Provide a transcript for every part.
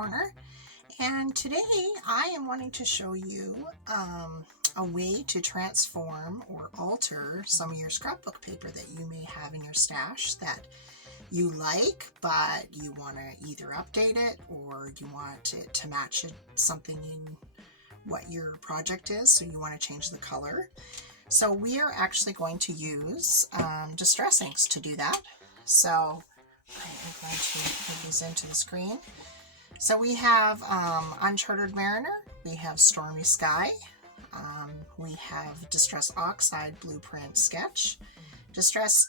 Corner, and today I am wanting to show you a way to transform or alter some of your scrapbook paper that you may have in your stash that you like, but you want to either update it or you want it to match something in what your project is, so you want to change the color. So we are actually going to use distress inks to do that. So I'm going to put these into the screen. So we have Uncharted Mariner, we have Stormy Sky, we have Distress Oxide Blueprint Sketch, Distress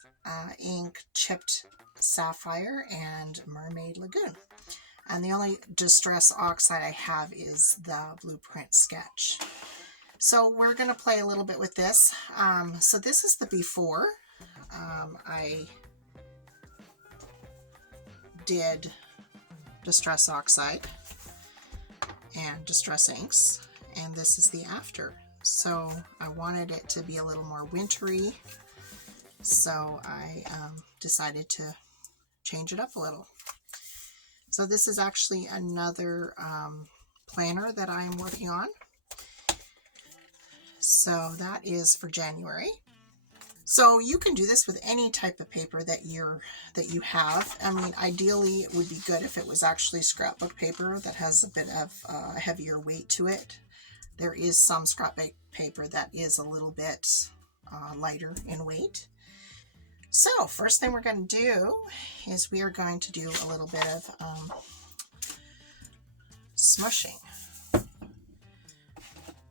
Ink Chipped Sapphire, and Mermaid Lagoon. And the only Distress Oxide I have is the Blueprint Sketch. So we're going to play a little bit with this. So this is the before. I did Distress Oxide and Distress Inks, and this is the after. So I wanted it to be a little more wintry, so I decided to change it up a little. So this is actually another planner that I'm working on. So that is for January. So you can do this with any type of paper that you have. I mean, ideally it would be good if it was actually scrapbook paper that has a bit of heavier weight to it. There is some scrapbook paper that is a little bit lighter in weight. So first thing we're going to do is we are going to do a little bit of smushing.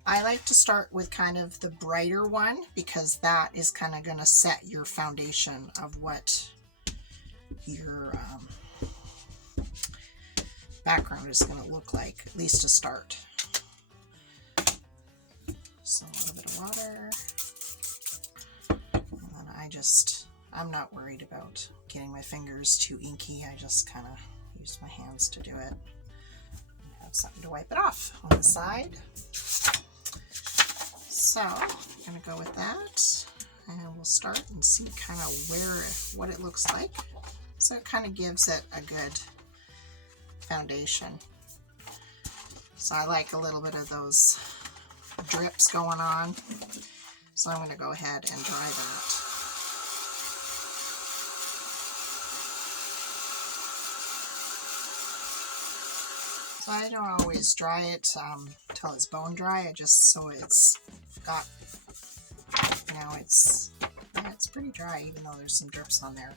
I like to start with kind of the brighter one because that is kind of going to set your foundation of what your background is going to look like, at least to start. So a little bit of water, and then I'm not worried about getting my fingers too inky. I just kind of use my hands to do it. And have something to wipe it off on the side. So I'm going to go with that, and we'll start and see kind of what it looks like. So it kind of gives it a good foundation. So I like a little bit of those drips going on. So I'm going to go ahead and dry that. So I don't always dry it until it's bone dry. I just so it's got, it's pretty dry even though there's some drips on there.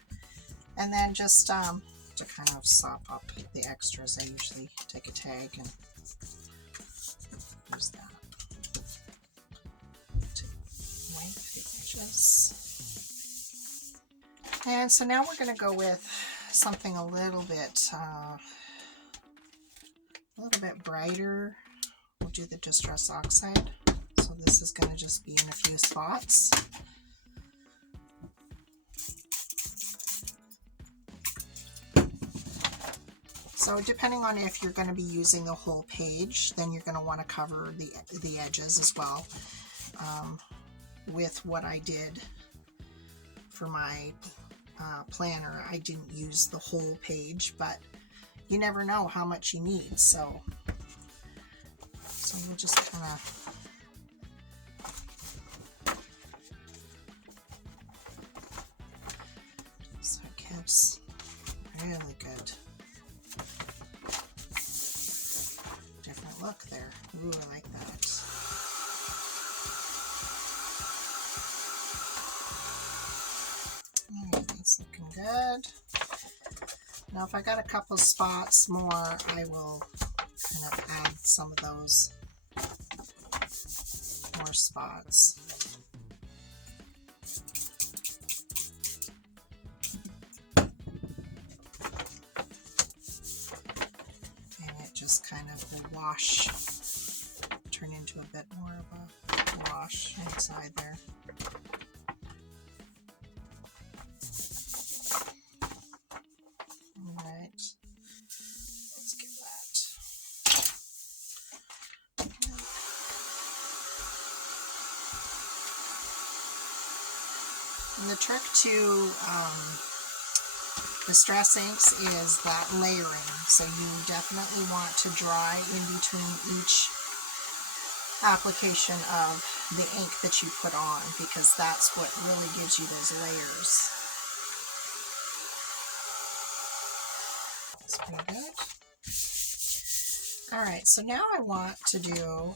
And then just to kind of sop up the extras, I usually take a tag and use that to wipe the edges. And so now we're going to go with something a little bit brighter. We'll do the Distress Oxide. So this is going to just be in a few spots. So depending on if you're going to be using the whole page, then you're going to want to cover the edges as well. With what I did for my planner, I didn't use the whole page, but you never know how much you need. So we'll just kind of so it gives really good different look there. Ooh, I like that. Alright, that's looking good. Now if I got a couple spots more, I will kind of add some of those more spots. And it just kind of will wash, turn into a bit more of a wash inside there. And the trick to The stress inks is that layering, so you definitely want to dry in between each application of the ink that you put on, because that's what really gives you those layers. That's pretty good. Alright, so now I want to do,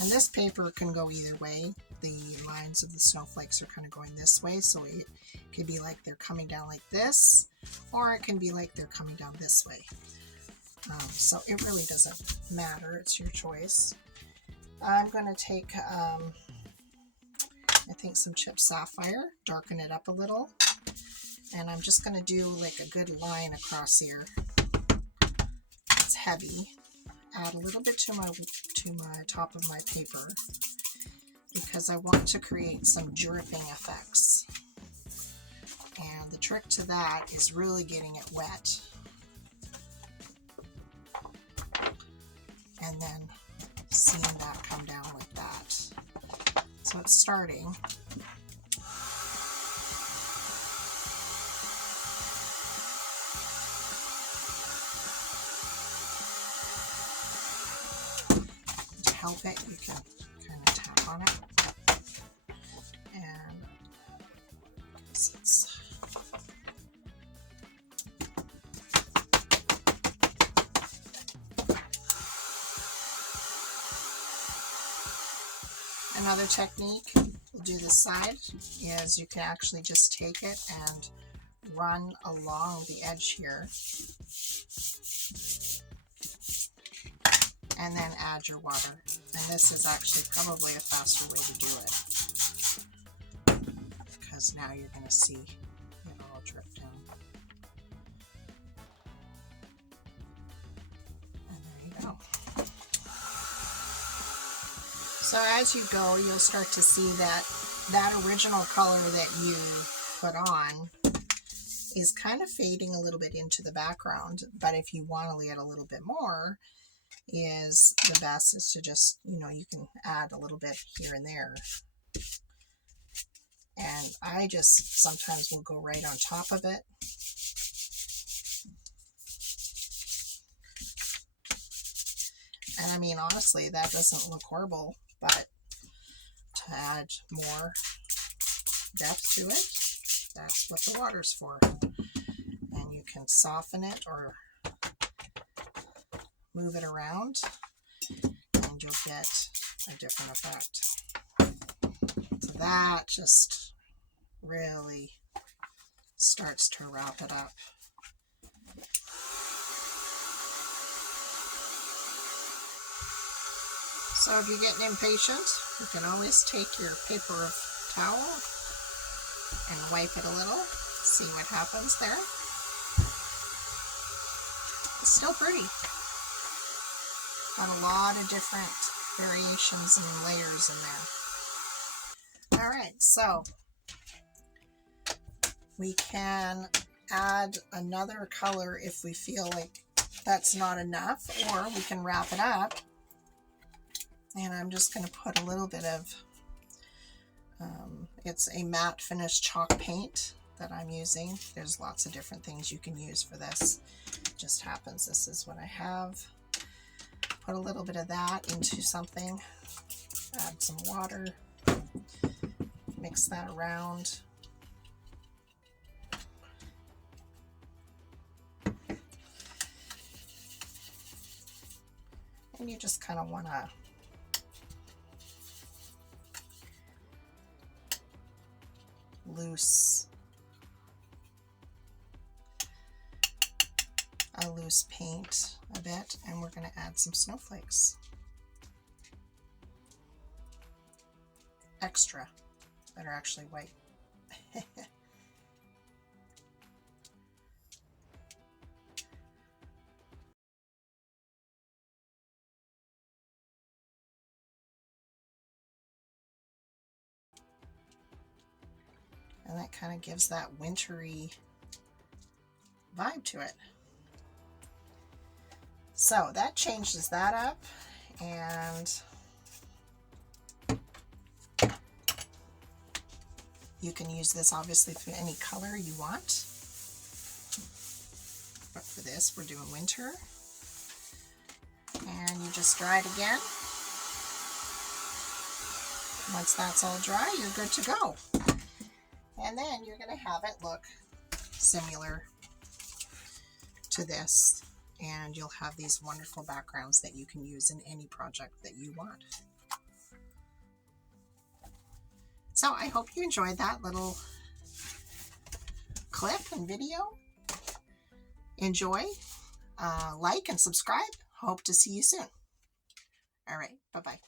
and this paper can go either way. The lines of the snowflakes are kind of going this way, so it could be like they're coming down like this, or it can be like they're coming down this way. So it really doesn't matter, it's your choice. I'm going to take, I think some chipped sapphire, darken it up a little, and I'm just going to do like a good line across here. It's heavy. Add a little bit to my top of my paper, because I want to create some dripping effects. And the trick to that is really getting it wet. And then seeing that come down like that. So it's starting. To help it, you can kind of tap on it. And it's another technique, we'll do this side, is you can actually just take it and run along the edge here, and then add your water. And this is actually probably a faster way to do it, because now you're going to see it all drip down. And there you go. So as you go, you'll start to see that that original color that you put on is kind of fading a little bit into the background. But if you want to lay it a little bit more, is the best is to just, you can add a little bit here and there. And I just sometimes will go right on top of it. And I mean, honestly, that doesn't look horrible, but to add more depth to it, that's what the water's for. And you can soften it or move it around, and you'll get a different effect. So that just really starts to wrap it up. So if you're getting impatient, you can always take your paper towel and wipe it a little, see what happens there. It's still pretty. Got a lot of different variations and layers in there. Alright, so we can add another color if we feel like that's not enough, or we can wrap it up. And I'm just going to put a little bit of, it's a matte finish chalk paint that I'm using. There's lots of different things you can use for this. It just happens this is what I have. Put a little bit of that into something, add some water, mix that around. And you just kind of want to loose paint a bit, and we're going to add some snowflakes. Extra that are actually white. And that kind of gives that wintry vibe to it. So that changes that up, and you can use this obviously for any color you want. but for this we're doing winter. And you just dry it again. Once that's all dry, you're good to go. And then you're going to have it look similar to this, and you'll have these wonderful backgrounds that you can use in any project that you want. So I hope you enjoyed that little clip and video. Enjoy, like and subscribe. Hope to see you soon. All right, bye-bye.